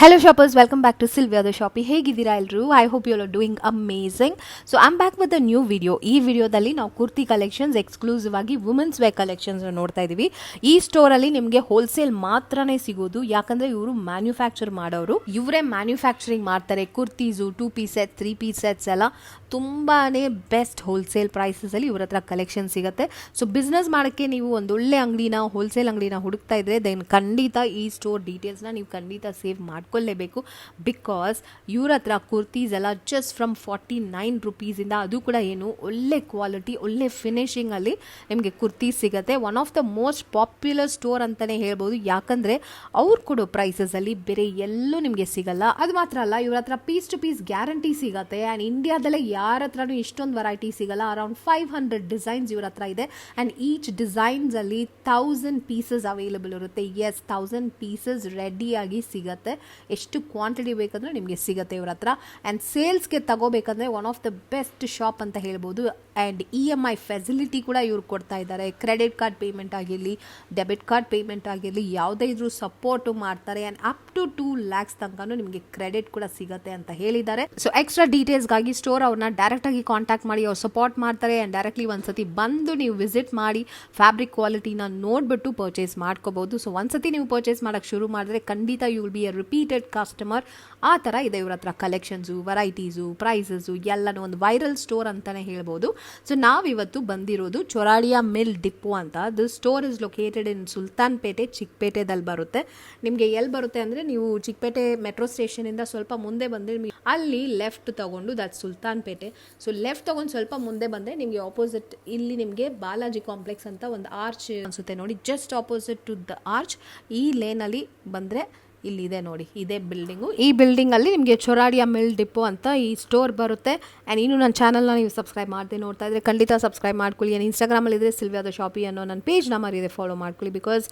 Hello shoppers, welcome back to Sylvia the Shoppy. ಹೇಗಿದ್ದೀರಾ ಎಲ್ಲರೂ? I hope you all are doing amazing. So I'm back with a new video. ಈ ವಿಡಿಯೋದಲ್ಲಿ ನಾವು kurti collections exclusive ಆಗಿ women's wear collections ನೋಡ್ತಾ ಇದೀವಿ. ಈ ಸ್ಟೋರ್ ಅಲ್ಲಿ ನಿಮಗೆ ಹೋಲ್ಸೇಲ್ ಮಾತ್ರನೇ ಸಿಗೋದು, ಯಾಕಂದ್ರೆ ಇವರು ಮ್ಯಾನುಫ್ಯಾಕ್ಚರ್ ಮಾಡೋರು. ಇವರೇ ಮ್ಯಾನುಫ್ಯಾಕ್ಚರಿಂಗ್ ಮಾಡ್ತಾರೆ. Kurtis, 2 piece set, 3 piece sets ಎಲ್ಲ ತುಂಬಾನೇ ಬೆಸ್ಟ್ ಹೋಲ್ಸೇಲ್ ಪ್ರೈಸಸ್ ಅಲ್ಲಿ ಇವ್ರ ಹತ್ರ ಕಲೆಕ್ಷನ್ ಸಿಗುತ್ತೆ. ಸೊ ಬಿಸ್ನೆಸ್ ಮಾಡೋಕ್ಕೆ ನೀವು ಒಂದು ಒಳ್ಳೆ ಅಂಗಡಿನ, ಹೋಲ್ಸೇಲ್ ಅಂಗಡಿನ ಹುಡುಕ್ತಾ ಇದ್ರೆ ದೆನ್ ಖಂಡಿತ ಈ ಸ್ಟೋರ್ ಡೀಟೇಲ್ಸ್ನ ನೀವು ಖಂಡಿತ ಸೇವ್ ಮಾಡ್ಕೊಳ್ಳೇಬೇಕು. ಬಿಕಾಸ್ ಇವ್ರ ಹತ್ರ ಕುರ್ತೀಸ್ ಎಲ್ಲ ಜಸ್ಟ್ ಫ್ರಮ್ 49 ರುಪೀಸಿಂದ, ಅದು ಕೂಡ ಏನು ಒಳ್ಳೆ ಕ್ವಾಲಿಟಿ, ಒಳ್ಳೆ ಫಿನಿಶಿಂಗಲ್ಲಿ ನಿಮಗೆ ಕುರ್ತೀಸ್ ಸಿಗುತ್ತೆ. One of the most popular store ಅಂತಲೇ ಹೇಳ್ಬೋದು, ಯಾಕಂದರೆ ಅವ್ರು ಕೊಡೋ ಪ್ರೈಸಸಲ್ಲಿ ಬೇರೆ ಎಲ್ಲೂ ನಿಮಗೆ ಸಿಗಲ್ಲ. ಅದು ಮಾತ್ರ ಅಲ್ಲ, ಇವ್ರ ಹತ್ರ ಪೀಸ್ ಟು ಪೀಸ್ ಗ್ಯಾರಂಟಿ ಸಿಗುತ್ತೆ. ಆ್ಯಂಡ್ ಇಂಡಿಯಾದಲ್ಲೇ ಯಾರ ಹತ್ರನೂ ಇಷ್ಟೊಂದು ವೆರೈಟಿ ಸಿಗಲ್ಲ. ಅರೌಂಡ್ 500 ಡಿಸೈನ್ಸ್ ಇವ್ರ ಹತ್ರ ಇದೆ. ಆ್ಯಂಡ್ ಈಚ್ ಡಿಸೈನ್ಸಲ್ಲಿ 1000 ಪೀಸಸ್ ಅವೈಲಬಲ್ ಇರುತ್ತೆ. ಎಸ್, 1000 ಪೀಸಸ್ ರೆಡಿಯಾಗಿ ಸಿಗುತ್ತೆ. ಎಷ್ಟು ಕ್ವಾಂಟಿಟಿ ಬೇಕಂದ್ರೆ ನಿಮಗೆ ಸಿಗುತ್ತೆ ಇವ್ರ ಹತ್ರ. ಆ್ಯಂಡ್ ಸೇಲ್ಸ್ಗೆ ತಗೋಬೇಕಂದ್ರೆ one of the best shop ಅಂತ ಹೇಳ್ಬೋದು. ಆ್ಯಂಡ್ EMI ಫೆಸಿಲಿಟಿ ಕೂಡ ಇವ್ರು ಕೊಡ್ತಾ ಇದ್ದಾರೆ. ಕ್ರೆಡಿಟ್ ಕಾರ್ಡ್ ಪೇಮೆಂಟ್ ಆಗಿರಲಿ, ಡೆಬಿಟ್ ಕಾರ್ಡ್ ಪೇಮೆಂಟ್ ಆಗಿರಲಿ, ಯಾವುದೇ ಇದ್ರೂ ಸಪೋರ್ಟು ಮಾಡ್ತಾರೆ. ಆ್ಯಂಡ್ ಅಪ್ ಟು 2 lakhs ತನಕನೂ ನಿಮಗೆ ಕ್ರೆಡಿಟ್ ಕೂಡ ಸಿಗುತ್ತೆ ಅಂತ ಹೇಳಿದ್ದಾರೆ. ಸೊ ಎಕ್ಸ್ಟ್ರಾ ಡೀಟೇಲ್ಸ್ಗಾಗಿ ಸ್ಟೋರ್ ಅವ್ರನ್ನ ಡೈರೆಕ್ಟಾಗಿ ಕಾಂಟ್ಯಾಕ್ಟ್ ಮಾಡಿ, ಅವ್ರು ಸಪೋರ್ಟ್ ಮಾಡ್ತಾರೆ. ಆ್ಯಂಡ್ ಡೈರೆಕ್ಟ್ಲಿ ಒಂದ್ಸತಿ ಬಂದು ನೀವು ವಿಸಿಟ್ ಮಾಡಿ ಫ್ಯಾಬ್ರಿಕ್ ಕ್ವಾಲಿಟಿನ ನೋಡಿಬಿಟ್ಟು ಪರ್ಚೇಸ್ ಮಾಡ್ಕೋಬಹುದು. ಸೊ ಒಂದ್ಸತಿ ನೀವು ಪರ್ಚೇಸ್ ಮಾಡೋಕ್ಕೆ ಶುರು ಮಾಡಿದ್ರೆ ಖಂಡಿತ you will be a repeated customer. ಆ ಥರ ಇದೆ ಇವ್ರ ಹತ್ರ ಕಲೆಕ್ಷನ್ಸು, ವೆರೈಟೀಸು, ಪ್ರೈಸಸ್ಸು ಎಲ್ಲನೂ ಒಂದು ವೈರಲ್ ಸ್ಟೋರ್ ಅಂತಲೇ ಹೇಳ್ಬೋದು. ಸೊ ನಾವಿವತ್ತು ಬಂದಿರೋದು ಚೊರಾಡಿಯಾ ಮಿಲ್ ಡಿಪೋ ಅಂತ. This store is located in Sultanpete, ಚಿಕ್ಪೇಟೆದಲ್ಲಿ ಬರುತ್ತೆ. ನಿಮಗೆ ಎಲ್ಲಿ ಬರುತ್ತೆ ಅಂದರೆ, ನೀವು ಚಿಕ್ಪೇಟೆ ಮೆಟ್ರೋ ಸ್ಟೇಷನಿಂದ ಸ್ವಲ್ಪ ಮುಂದೆ ಬಂದರೆ ಅಲ್ಲಿ ಲೆಫ್ಟ್ ತಗೊಂಡು, ದಟ್ ಸುಲ್ತಾನ್ಪೇಟೆ. ಸೊ ಲೆಫ್ಟ್ ತಗೊಂಡು ಸ್ವಲ್ಪ ಮುಂದೆ ಬಂದರೆ ನಿಮಗೆ ಆಪೋಸಿಟ್ ಇಲ್ಲಿ ನಿಮಗೆ ಬಾಲಾಜಿ ಕಾಂಪ್ಲೆಕ್ಸ್ ಅಂತ ಒಂದು ಆರ್ಚ್ ಅನಿಸುತ್ತೆ ನೋಡಿ. Just opposite to the arch ಈ ಲೇನಲ್ಲಿ ಬಂದರೆ ಇಲ್ಲಿದೆ ನೋಡಿ, ಇದೇ ಬಿಲ್ಡಿಂಗು. ಈ ಬಿಲ್ಡಿಂಗಲ್ಲಿ ನಿಮಗೆ ಚೊರಾಡಿಯಾ ಮಿಲ್ ಡಿಪೋ ಅಂತ ಈ ಸ್ಟೋರ್ ಬರುತ್ತೆ. ಆ್ಯಂಡ್ ಇನ್ನು ನನ್ನ ಚಾನಲ್ನ ನೀವು ಸಬ್ಸ್ಕ್ರೈಬ್ ಮಾಡದೆ ನೋಡ್ತಾ ಇದ್ರೆ ಖಂಡಿತ ಸಬ್ಸ್ಕ್ರೈಬ್ ಮಾಡ್ಕೊಳ್ಳಿ. ಆ್ಯಂಡ್ ಇನ್ಸ್ಟಾಗ್ರಾಮಲ್ಲಿ ಇದ್ರೆ ಸಿಲ್ವಿಯಾ ದ ಶಾಪಿ ಅನ್ನೋ ನನ್ನ ಪೇಜ್ನ ಮರಿದೆ ಫಾಲೋ ಮಾಡ್ಕೊಳ್ಳಿ. ಬಿಕಾಸ್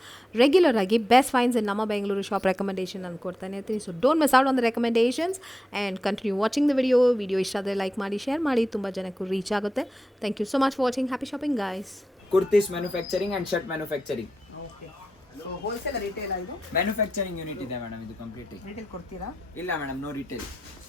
ರೆಗ್ಯುಲರ್ ಆಗಿ ಬೆಸ್ಟ್ ಫೈನ್ಸ್ ಇನ್ ನಮ್ಮ ಬೆಂಗಳೂರು ಶಾಪ್ ರೆಕಮೆಂಡೇಷನ್ ನಾನು ಕೊಡ್ತಾನೆ ಇರ್ತೀನಿ. So don't miss out on the recommendations and continue watching the video ಇಷ್ಟ ಆದರೆ ಲೈಕ್ ಮಾಡಿ, ಶೇರ್ ಮಾಡಿ, ತುಂಬ ಜನಕ್ಕೂ ರೀಚ್ ಆಗುತ್ತೆ. Thank you so much for watching. Happy shopping guys. Kurtis manufacturing and shirt manufacturing. Wholesale retail ಇದು ಮ್ಯಾನುಫ್ಯಾಕ್ಚರಿಂಗ್ ಯೂನಿಟ್ ಇದೆ madam. ಇದು ಕಂಪ್ಲೀಟ್ ರಿಟೇಲ್ ಕೊಡ್ತೀರಾ? ಇಲ್ಲ madam, no retail.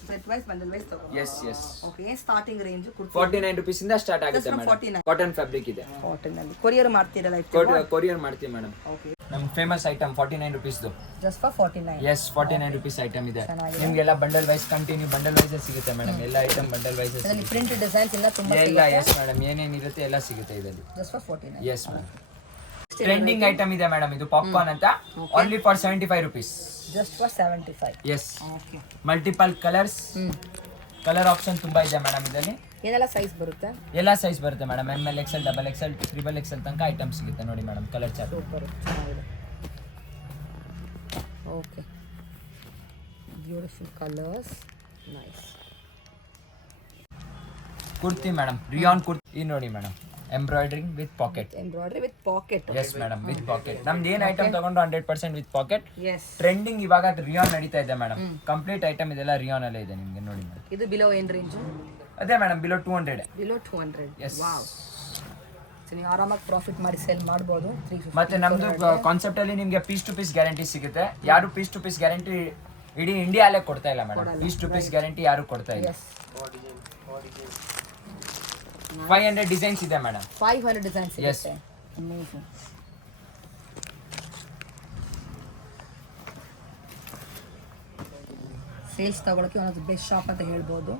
Set wise bundle wise ತಗೋ. Yes. Okay, starting range 49 rupees ಇಂದ start ಆಗುತ್ತೆ madam. Cotton fabric ಇದೆ. Cotton ಅಲ್ಲಿ ಕೊರಿಯರ್ ಮಾಡ್ತೀರಾ? ಲೈಕ್ ಕೊರಿಯರ್ ಮಾಡ್ತೀವಿ ಮೇಡಮ್. ಓಕೆ, ನಮ್ಮ ಫೇಮಸ್ ಐಟಮ್ 49 rupees ದು. Just for 49. S, 49 rupees item ಇದೆ. ನಿಮಗೆಲ್ಲ bundle wise continue bundle wise ಸಿಗುತ್ತೆ ಮೇಡಮ್. ಎಲ್ಲ ಐಟಮ್ ಬಂಡಲ್ ವೈಸ್ ಸಿಗುತ್ತೆ. ಇದರಲ್ಲಿ ಪ್ರಿಂಟ್ ಡಿಸೈನ್ಸ್ ಎಲ್ಲ ತುಂಬಾ ಇಲ್ಲ. ಎಸ್ ಮೇಡಮ್, ಏನೇನು ಇರುತ್ತೆ ಎಲ್ಲ ಸಿಗುತ್ತೆ ಇದರಲ್ಲಿ. Just for 49. Yes madam. Trending item ಇದೆ ಮೇಡಮ್. ಇದು ಪಾಪ್ಕಾರ್ನ್ ಅಂತ, only for 75 rupees. Just for 75. Yes. Okay, multiple colours, colour option ತುಂಬಾ ಇದೆ ಮೇಡಮ್. ಇದರಲ್ಲಿ ಏನೆಲ್ಲ ಸೈಜ್ ಬರುತ್ತೆ? ಎಲ್ಲ ಸೈಜ್ ಬರುತ್ತೆ madam. ML, XL, XXL, XXL ತನಕ ಐಟಮ್ ಸಿಗುತ್ತೆ ನೋಡಿ ಮೇಡಮ್. ಕಲರ್ ಚಾರ್ಟ್ ಸೂಪರ್ ಚೆನ್ನಾಗಿದೆ. Okay, beautiful colours, nice. Kurti madam, rayon kurti. ಈ ನೋಡಿ madam, embroidering with packet. Embroidery with packet. Yes madam, with packet. ನಮ್ದು ಏನು ಐಟಮ್ ತಗೊಂಡು 100% ವಿತ್ ಪಾಕೆಟ್. ಎಸ್, ಟ್ರೆಂಡಿಂಗ್ ಇವಾಗ ರಿಯಾನ್ ನಡೀತಾ ಇದೆ ಮೇಡಮ್. ಕಂಪ್ಲೀಟ್ ಐಟಮ್ ಇದೆಲ್ಲ ರಿಯಾನ್ ಅಲ್ಲೇ ಇದೆ ನಿಮಗೆ ನೋಡಿ ಮೇಡಮ್. ಇದು ಬಿಲೋ ಏನು ರೇಂಜ್? ಅದೇ madam, below 200. Below 200. Yes. Wow. So ನೀವು ಆರಾಮಾಗಿ ಪ್ರಾಫಿಟ್ ಮಾಡಿ ಸೇಲ್ ಮಾಡ್ಬೋದು. 350. ಮತ್ತೆ ನಮ್ದು ಕಾನ್ಸೆಪ್ಟ್ ಅಲ್ಲಿ ನಿಮಗೆ ಪೀಸ್ ಟು ಪೀಸ್ ಗ್ಯಾರಂಟಿ ಸಿಗುತ್ತೆ. ಯಾರು ಪೀಸ್ ಟು ಪೀಸ್ ಗ್ಯಾರಂಟಿ ಇಡೀ ಇಂಡಿಯಾಲೇ ಕೊಡ್ತಾ ಇಲ್ಲ madam. Piece to piece guarantee ಯಾರು ಕೊಡ್ತಾ ಇಲ್ಲ. 500 ಡಿಸೈನ್ಸ್ ಇದೆ ಮೇಡಮ್. 500 designs Yes. ಇದೆ. ಅಮೇಜಿಂಗ್. ಸೇಲ್ಸ್ ತಗೊಳಕ್ಕೆ ಒಂದು ಬೆಸ್ಟ್ ಶಾಪ್ ಅಂತ ಹೇಳ್ಬೋದು.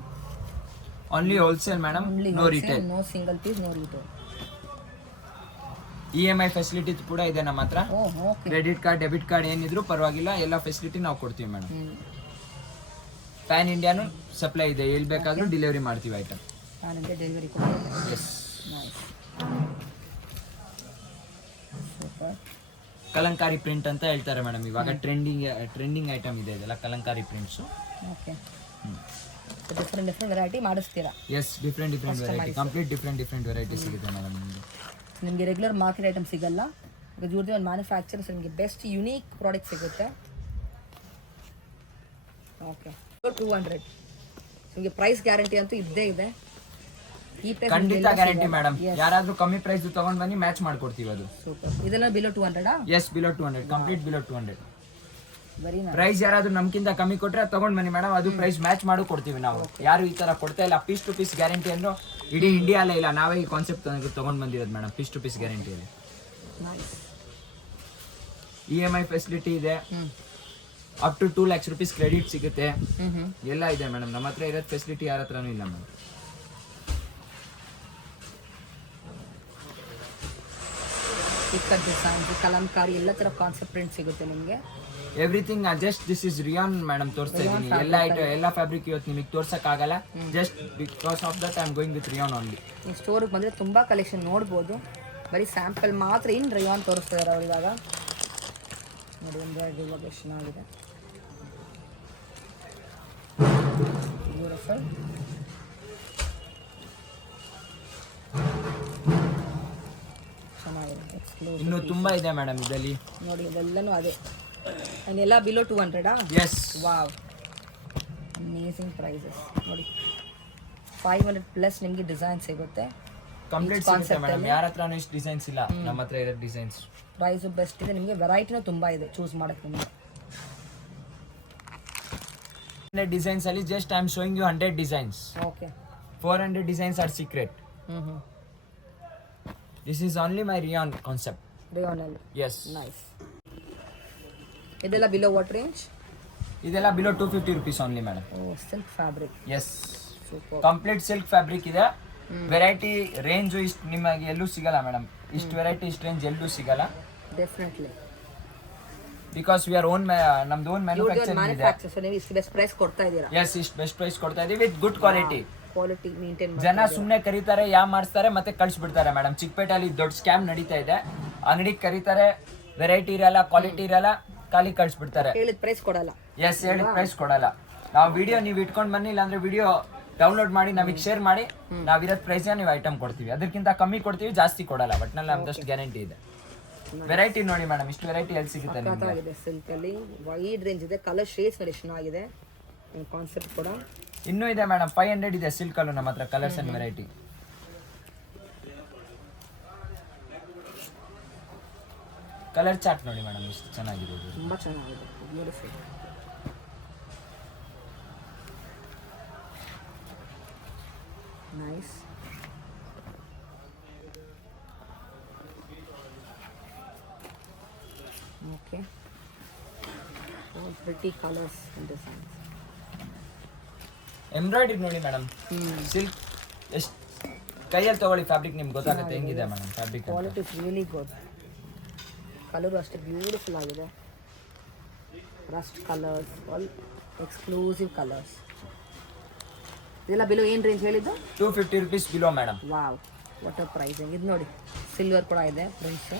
Only wholesale madam, no retail. No single piece, no retail. EMI facility ಕೂಡ ಇದೆ ನಮ್ಮ ಹತ್ರ. Okay, credit card, debit card ಏನಿದ್ರು ಪರವಾಗಿಲ್ಲ, ಎಲ್ಲ ಫೆಸಿಲಿಟಿ ನಾವು ಕೊಡ್ತೀವಿ ಮೇಡಮ್. ಪ್ಯಾನ್ ಇಂಡಿಯಾನು ಸಪ್ಲೈ ಇದೆ. ಎಲ್ಲಿ ಬೇಕಾದ್ರೂ ಡೆಲಿವರಿ ಮಾಡ್ತೀವಿ ಐಟಮ್. ನಾನು ಡೆಲಿವರಿ ಕೊಡ್ತೀನಿ. Yes. Nice, super. Kalamkari print ಅಂತ ಹೇಳ್ತಾರೆ ಮೇಡಮ್. ಇವಾಗ ಟ್ರೆಂಡಿಂಗ್ ಐಟಮ್ ಇದೆ ಇದೆಲ್ಲ, Kalamkari prints. Okay, different variety ಮಾಡಿಸ್ತೀರಾ? Yes, different variety, complete different variety ಸಿಗುತ್ತೆ ಮೇಡಮ್ ನಿಮಗೆ. ನಿಮಗೆ ರೆಗ್ಯುಲರ್ ಮಾರ್ಕೆಟ್ ಐಟಮ್ ಸಿಗಲ್ಲ. ಈಗ ಇವ್ರದ್ದು ಒಂದು ಮ್ಯಾನುಫ್ಯಾಕ್ಚರ್ಸ್ ನಿಮಗೆ ಬೆಸ್ಟ್ ಯುನೀಕ್ ಪ್ರಾಡಕ್ಟ್ ಸಿಗುತ್ತೆ. ಓಕೆ, 200. ನಿಮಗೆ ಪ್ರೈಸ್ ಗ್ಯಾರಂಟಿ ಅಂತೂ ಇದ್ದೇ ಇದೆ. ಈ ಪ್ರೈಸ್ ಖಂಡಿತ ಗ್ಯಾರಂಟಿ ಮೇಡಮ್. ಯಾರಾದ್ರೂ ಕಮ್ಮಿ ಪ್ರೈಸ್ ತಗೊಂಡ್ ಬನ್ನಿ, ಮ್ಯಾಚ್ ಮಾಡ್ಕೊಡ್ತೀವಿ ಅದು. ಸೂಪರ್. ಇದೆಲ್ಲ below 200? Yes, below 200, complete below 200. Very nice. Price ಯಾರಾದ್ರೂ ನಮ್ಗಿಂತ ಕಮ್ಮಿ ಕೊಟ್ರೆ ತಗೊಂಡ್ ಬನ್ನಿ ಮೇಡಮ್, ಅದು ಪ್ರೈಸ್ ಮ್ಯಾಚ್ ಮಾಡಿ ಕೊಡ್ತೀವಿ ನಾವು. ಯಾರು ಈ ತರ ಕೊಡ್ತಾ ಇಲ್ಲ. ಪೀಸ್ ಟು ಪೀಸ್ ಗ್ಯಾರಂಟಿ ಅಂದ್ರೆ ಇಡೀ ಇಂಡಿಯಾ ಅಲ್ಲೇ ಇಲ್ಲ, ನಾವೇ ಈ ಕಾನ್ಸೆಪ್ಟ್ ತಗೊಂಡ್ ಬಂದಿರೋದು ಮೇಡಮ್. ಪೀಸ್ ಟು ಪೀಸ್ ಗ್ಯಾರಂಟಿಯಲ್ಲಿ ನೈಸ್. EMI ಫೆಸಿಲಿಟಿ ಇದೆ, up to 2 lakhs rupees credit ಸಿಗುತ್ತೆ, ಎಲ್ಲ ಇದೆ ಮೇಡಮ್. ನಮ್ಮ ಹತ್ರ ಇರೋದು ಫೆಸಿಲಿಟಿ ಯಾರ ಹತ್ರನೂ ಇಲ್ಲ ಮೇಡಮ್. ಚಿಕ್ಕ ಡಿಸೈನ್ಸ್, ಕಲಂಕಾರಿ ಎಲ್ಲ ತರ ಕಾನ್ಸೆಪ್ಟ್ ಪ್ರಿಂಟ್ ಸಿಗುತ್ತೆ ನಿಮಗೆ. Everything just this is rayon madam ತೋರಿಸ್ತಾ ಇದ್ದೀನಿ. ಎಲ್ಲ ಫ್ಯಾಬ್ರಿಕ್ ಇವತ್ತು ನಿಮಗೆ ತೋರ್ಸಕ್ ಆಗಲ್ಲ, just because of that I am going with rayon only. ನೀವು ಸ್ಟೋರಿಗೆ ಬಂದರೆ ತುಂಬ ಕಲೆಕ್ಷನ್ ನೋಡ್ಬೋದು. ಬರೀ ಸ್ಯಾಂಪಲ್ ಮಾತ್ರ ಇನ್ನು ರಿಯಾನ್ ತೋರಿಸ್ತಾ ಇದ್ದಾರೆ ಅವ್ರು ಇವಾಗ. ನೋಡಿ ಎಂಬ್ರಾಯ್ಡ್ರಿ ಇವಾಗ ಎಷ್ಟು ಚೆನ್ನಾಗಿದೆ, ಬ್ಯೂಟಿಫುಲ್. ಚೆನ್ನಾಗಿದೆ, ಎಕ್ಸ್ಕ್ಲೂಸಿವ್. ಇನ್ನು ತುಂಬಾ ಇದೆ ಮೇಡಮ್ ಇದರಲ್ಲಿ. ನೋಡಿ ಇದೆಲ್ಲನೂ ಅದೇ, ಎಲ್ಲ below 200. Yes. Wow, amazing prices. ನೋಡಿ 500 ಪ್ಲಸ್ ನಿಮಗೆ ಡಿಸೈನ್ ಸಿಗುತ್ತೆ. ಕಂಪ್ಲೀಟ್ ಸಿಗುತ್ತೆ ಮೇಡಮ್. ಯಾರ ಹತ್ರನೂ ಇಷ್ಟು ಡಿಸೈನ್ಸ್ ಇಲ್ಲ, ನಮ್ಮ ಹತ್ರ ಇರೋ ಡಿಸೈನ್ಸ್. ಪ್ರೈಸು ಬೆಸ್ಟ್ ಇದೆ, ನಿಮಗೆ ವೆರೈಟಿನೂ ತುಂಬ ಇದೆ ಚೂಸ್ ಮಾಡೋಕ್ಕೆ ನಿಮಗೆ. ಡಿಸೈನ್ಸ್ ಅಲ್ಲಿ just I am showing you 100 designs. Okay. 400 designs are secret. This is only my Riyan concept. ರಿಯಾನಲ್ಲಿ. ಎಸ್. ನೈಸ್. ಇದೆಲ್ಲ ಬಿಲೋ ವಾಟ್ ರೇಂಜ್? ಇದೆಲ್ಲ below 250 rupees only madam. Oh, silk fabric. Yes, super. Complete silk fabric ಇದೆ. Variety range ಇಷ್ಟು ನಿಮಗೆ ಎಲ್ಲೂ ಸಿಗಲ್ಲ madam. ಇಷ್ಟು variety, ಇಷ್ಟು ರೇಂಜ್ ಎಲ್ಲೂ ಸಿಗಲ್ಲ. Definitely. Because we are own, ನಮ್ದು ಓನ್ ಮ್ಯಾನುಫ್ಯಾಕ್ಚರಿಂಗ್ ಇದೆ. ಸೊ ನೀವು ಇಷ್ಟು ಬೆಸ್ಟ್ ಪ್ರೈಸ್ ಕೊಡ್ತಾ ಇದ್ದೀರಾ? ಎಸ್, ಇಷ್ಟು ಬೆಸ್ಟ್ ಪ್ರೈಸ್ ಕೊಡ್ತಾ ಇದೀವಿ with good quality. Quality maintain ಮಾಡಿ. ಜನ ಸುಮ್ಮನೆ ಕರೀತಾರೆ, ಮಾಡಿಸ್ತಾರೆ ಮತ್ತೆ ಕಳ್ಸಿಬಿಡ್ತಾರೆ ಮೇಡಮ್. ಚಿಕ್ಕಪೇಟೆಯಲ್ಲಿ ದೊಡ್ಡ ಸ್ಕ್ಯಾಮ್ ನಡೀತಾ ಇದೆ. ಅಂಗಡಿಗೆ ಕರೀತಾರೆ, ವೆರೈಟಿ ಇರಲ್ಲ, ಕ್ವಾಲಿಟಿ ಇರಲ್ಲ, ಖಾಲಿ ಕಳ್ಸಿಬಿಡ್ತಾರೆ. ಹೇಳಿದ ಪ್ರೈಸ್ ಕೊಡಲ್ಲ. ಎಸ್, ಹೇಳಿದ ಪ್ರೈಸ್ ಕೊಡಲ್ಲ. ನಾವು ವಿಡಿಯೋ ನೀವು ಇಟ್ಕೊಂಡು ಬನ್ನಿ, ಇಲ್ಲಾಂದ್ರೆ ವಿಡಿಯೋ ಡೌನ್ಲೋಡ್ ಮಾಡಿ ನಮಗೆ ಶೇರ್ ಮಾಡಿ, ನಾವಿರೋದು ಪ್ರೈಸ್ ನೀವು ಐಟಮ್ ಕೊಡ್ತೀವಿ. ಅದಕ್ಕಿಂತ ಕಮ್ಮಿ ಕೊಡ್ತೀವಿ, ಜಾಸ್ತಿ ಕೊಡಲ್ಲ. ಒಟ್ನಲ್ಲಿ ನಮ್ದಷ್ಟು ಗ್ಯಾರಂಟಿ ಇದೆ. ವೆರೈಟಿ ನೋಡಿ ಮೇಡಮ್, ಇಷ್ಟು ವೆರೈಟಿ ಎಲ್ಲಿ ಸಿಗುತ್ತೆ ನಿಮಗೆ. ಸಿಲ್ಕ್ ಅಲ್ಲಿ ವೈಡ್ ರೇಂಜ್ ಇದೆ, ಕಲರ್ ಶೇಡ್ಸ್ ನೋಡಿ ಚೆನ್ನಾಗಿದೆ. ಕಾನ್ಸೆಪ್ಟ್ ಕೂಡ ಇನ್ನೂ ಇದೆ ಮೇಡಮ್. 500 ಇದೆ ಸಿಲ್ಕ್ ಅಲ್ಲೂ ನಮ್ಮ ಹತ್ರ colours and variety. Colour chart ನೋಡಿ ಮೇಡಮ್, ಇಷ್ಟು ಚೆನ್ನಾಗಿದೆ. ತುಂಬಾ ಚೆನ್ನಾಗಿದೆ, beautiful. Nice. Okay. Pretty colours and designs. Embroidery ನೋಡಿ ಮೇಡಮ್, ಸಿಲ್ಕ್ ಎಷ್ಟು ಕೈಯಲ್ಲಿ ತಗೊಳ್ಳಿ ಫ್ಯಾಬ್ರಿಕ್ ನಿಮ್ಗೆ ಗೊತ್ತಾಗುತ್ತೆ ಹೆಂಗಿದೆ madam fabric. Quality is really good. Colour ಅಷ್ಟೇ ಬ್ಯೂಟಿಫುಲ್ ಆಗಿದೆ. Rust colours, all exclusive colours. ಇದೆಲ್ಲ ಬಿಲೋ ಏನು ರೇಂಜ್ ಹೇಳಿದ್ದು? 250 rupees below madam. Wow, water pricing. ಇದು ನೋಡಿ ಸಿಲ್ವರ್ ಕೂಡ ಇದೆ ಪ್ರಿಂಟ್ಸ್.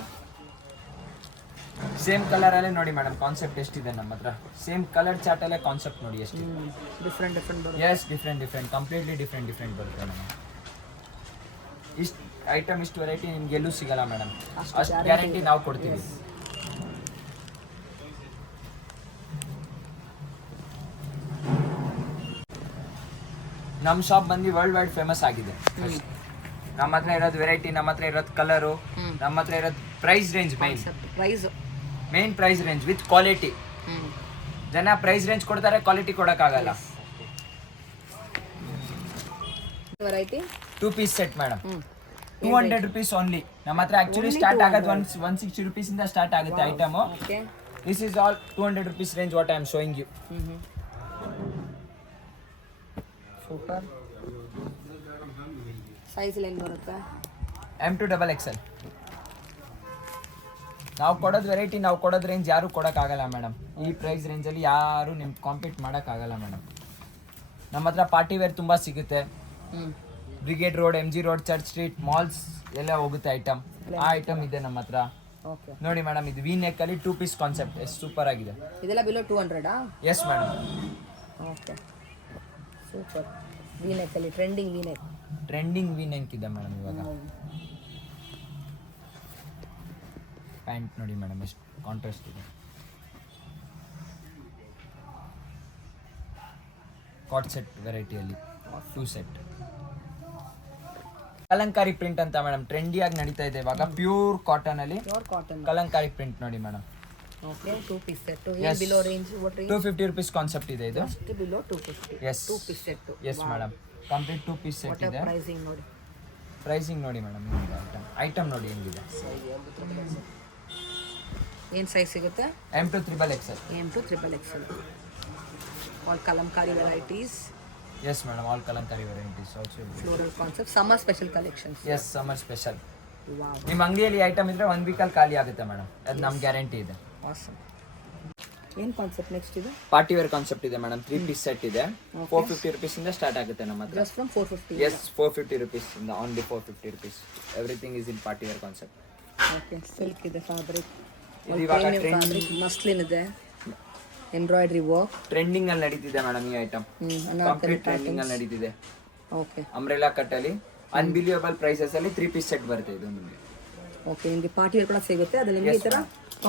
ಸೇಮ್ ಕಲರ್ ಅಲ್ಲೇ ನೋಡಿ ಮೇಡಮ್ ಕಾನ್ಸೆಪ್ಟ್ ಎಷ್ಟಿದೆ ನಮ್ಮ ಹತ್ರ. ಸೇಮ್ ಕಲರ್ ಚಾರ್ಟ್ ಅಲ್ಲೇ ಕಾನ್ಸೆಪ್ಟ್ ನೋಡಿ ಎಷ್ಟು ಡಿಫ್ರೆಂಟ್ ಬರುತ್ತೆ. ಎಸ್, ಡಿಫ್ರೆಂಟ್ ಕಂಪ್ಲೀಟ್ಲಿ ಡಿಫ್ರೆಂಟ್ ಬರುತ್ತೆ ಮೇಡಮ್. ಇಷ್ಟು ಐಟಮ್, ಇಷ್ಟು ವೆರೈಟಿ ನಿಮ್ಗೆ ಎಲ್ಲೂ ಸಿಗಲ್ಲ ಮೇಡಮ್. ಅಷ್ಟು ಗ್ಯಾರಂಟಿ ನಾವು ಕೊಡ್ತೀವಿ. ನಮ್ಮ ಶಾಪ್ ಬಂದು ವರ್ಲ್ಡ್ ವೈಡ್ ಫೇಮಸ್ ಆಗಿದೆ. ನಮ್ಮ ಹತ್ರ ಇರೋದು ವೆರೈಟಿ, ನಮ್ಮ ಹತ್ರ ಇರೋದು ಕಲರು, ನಮ್ಮ ಹತ್ರ ಇರೋದು price range. Main price range with quality. ಜನ ಪ್ರೈಸ್ ರೇಂಜ್ ಕೊಡ್ತಾರೆ, ಕ್ವಾಲಿಟಿ ಕೊಡೋಕ್ಕಾಗಲ್ಲ. Variety 2 piece set madam, 200 rupees only. ನಮ್ಮ ಹತ್ರ ಆಕ್ಚುಲಿ ಸ್ಟಾರ್ಟ್ ಆಗೋದು 160 rupees ಇಂದ ಸ್ಟಾರ್ಟ್ ಆಗುತ್ತೆ item. This is all 200 rupees range what I am showing you. Super. Size ಏನು ಬರುತ್ತೆ? M to XXL. ನಾವು ಕೊಡೋದು ವೆರೈಟಿ, ನಾವು ಕೊಡೋದು ರೇಂಜ್ ಯಾರು ಕೊಡೋಕ್ಕಾಗಲ್ಲ ಮೇಡಮ್. ಈ ಪ್ರೈಸ್ ರೇಂಜಲ್ಲಿ ಯಾರು ನಿಮ್ಗೆ ಕಾಂಪೀಟ್ ಮಾಡೋಕ್ಕಾಗಲ್ಲ ಮೇಡಮ್. ನಮ್ಮ ಹತ್ರ ಪಾರ್ಟಿ ವೇರ್ ತುಂಬ ಸಿಗುತ್ತೆ. Brigade road, MG road, church street, malls ಎಲ್ಲ ಹೋಗುತ್ತೆ ಐಟಮ್. ಆ ಐಟಮ್ ಇದೆ ನಮ್ಮ ಹತ್ರ. ನೋಡಿ ಮೇಡಮ್, ಇದು ವಿ ನೆಕ್ ಅಲ್ಲಿ 2 piece ಕಾನ್ಸೆಪ್ಟ್ ಎಷ್ಟು ಸೂಪರ್ ಆಗಿದೆ. ಇದೆಲ್ಲ below 200? Yes madam. Okay, super. V neck ಅಲ್ಲಿ ಟ್ರೆಂಡಿಂಗ್ ವಿ ನೆಕ್ ಇದೆ ಮೇಡಮ್ ಇವಾಗ. ಪ್ಯಾಂಟ್ ನೋಡಿ ಮೇಡಮ್ ಎಷ್ಟು ಕಾಂಟ್ರಾಸ್ಟ್ ಇದೆ. ಕಾಟ್ ಸೆಟ್ ವೆರೈಟಿಯಲ್ಲಿ 2 set. ಕಲಂಕಾರಿ ಪ್ರಿಂಟ್ ಅಂತ ಮೇಡಮ್ ಟ್ರೆಂಡಿಯಾಗಿ ನಡೀತಾ ಇದೆ ಇವಾಗ. ಪ್ಯೂರ್ ಕಾಟನ್ ಅಲ್ಲಿ ಕಲಂಕಾರಿ ಪ್ರಿಂಟ್ ನೋಡಿ ಮೇಡಮ್. ಓಕೆ 2 ಪೀಸ್ ಸೆಟ್ ಏನು below range what range 250 rupees concept ಇದೆ ಇದು. Just below 250. Yes 2 piece set. Yes madam, complete 2 piece set ಇದೆ. ಪ್ರೈಸಿಂಗ್ ನೋಡಿ, ಪ್ರೈಸಿಂಗ್ ನೋಡಿ ಮೇಡಮ್, ಐಟಮ್ ನೋಡಿ ಹೆಂಗಿದೆ. ಏನು ಸೈಜ್ ಸಿಗುತ್ತೆ? M to triple XL. M to triple XL. All kalamkari varieties. Yes madam, all kalamkari varieties also. Floral concept, summer special collections. Yes, summer special. Wow. ನಿಮ್ಮ ಅಂಗಡಿಯಲ್ಲಿ item ಇದ್ರೆ 1 ವೀಕಲ್ಲಿ ಖಾಲಿ ಆಗುತ್ತೆ ಮೇಡಮ್, ಅದು ನಮ್ಮ ಗ್ಯಾರಂಟಿ ಇದೆ. Awesome. ಏನು ಕಾನ್ಸೆಪ್ಟ್ ನೆಕ್ಸ್ಟ್ ಇದು? ಪಾರ್ಟಿ ವೇರ್ ಕಾನ್ಸೆಪ್ಟ್ ಇದೆ ಮೇಡಮ್. 3 ಪೀಸ್ ಸೆಟ್ ಇದೆ. 450 rupees ಇಂದ ಸ್ಟಾರ್ಟ್ ಆಗುತ್ತೆ ನಮ್ಮ ಹತ್ರ. Just from 450. Yes, 450 rupees ಇಂದ, only 450 rupees. Everything is in party wear concept. Okay, silk ಇದೆ, fabric. ಇದು ಇವಾಗ ಟ್ರೆಂಡಿಂಗ್, ಮಸ್ಲಿನ್ ಇದೆ, ಎಂಬ್ರಾಯ್ಡ್ರಿ ವರ್ಕ್. ಟ್ರೆಂಡಿಂಗ್ ಅಲ್ಲಿ ನಡೀತಿದೆ ಮೇಡಮ್ ಈ ಐಟಮ್. ಕಂಪ್ಲೀಟ್ ಟ್ರೆಂಡಿಂಗ್ ಅಲ್ಲಿ ನಡೀತಿದೆ. ಓಕೆ, ಅಂಬ್ರೆಲಾ ಕಟ್ ಅಲ್ಲಿ ಅನ್ಬಿಲಿಯಬಲ್ ಪ್ರೈಸಸ್ ಅಲ್ಲಿ 3 ಪೀಸ್ ಸೆಟ್ ಬರುತ್ತೆ ಇದು ನಿಮಗೆ. ಓಕೆ, ನಿಮಗೆ ಪಾರ್ಟಿ ವೇರ್ ಕೂಡ ಸಿಗುತ್ತೆ. ಅದ್ರಲ್ಲಿ ನಿಮಗೆ ಈ ಥರ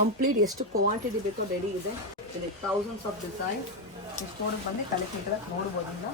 ಕಂಪ್ಲೀಟ್ ಎಷ್ಟು ಕ್ವಾಂಟಿಟಿ ಬೇಕೋ ರೆಡಿ ಇದೆ. ಇಲ್ಲಿ ಥೌಸಂಡ್ಸ್ ಆಫ್ ಡಿಸೈನ್. ಸ್ಟೋರಿಗೆ ಬಂದು ಕಲೆಕ್ಟ್ ನೋಡ್ಬೋದಿಂದ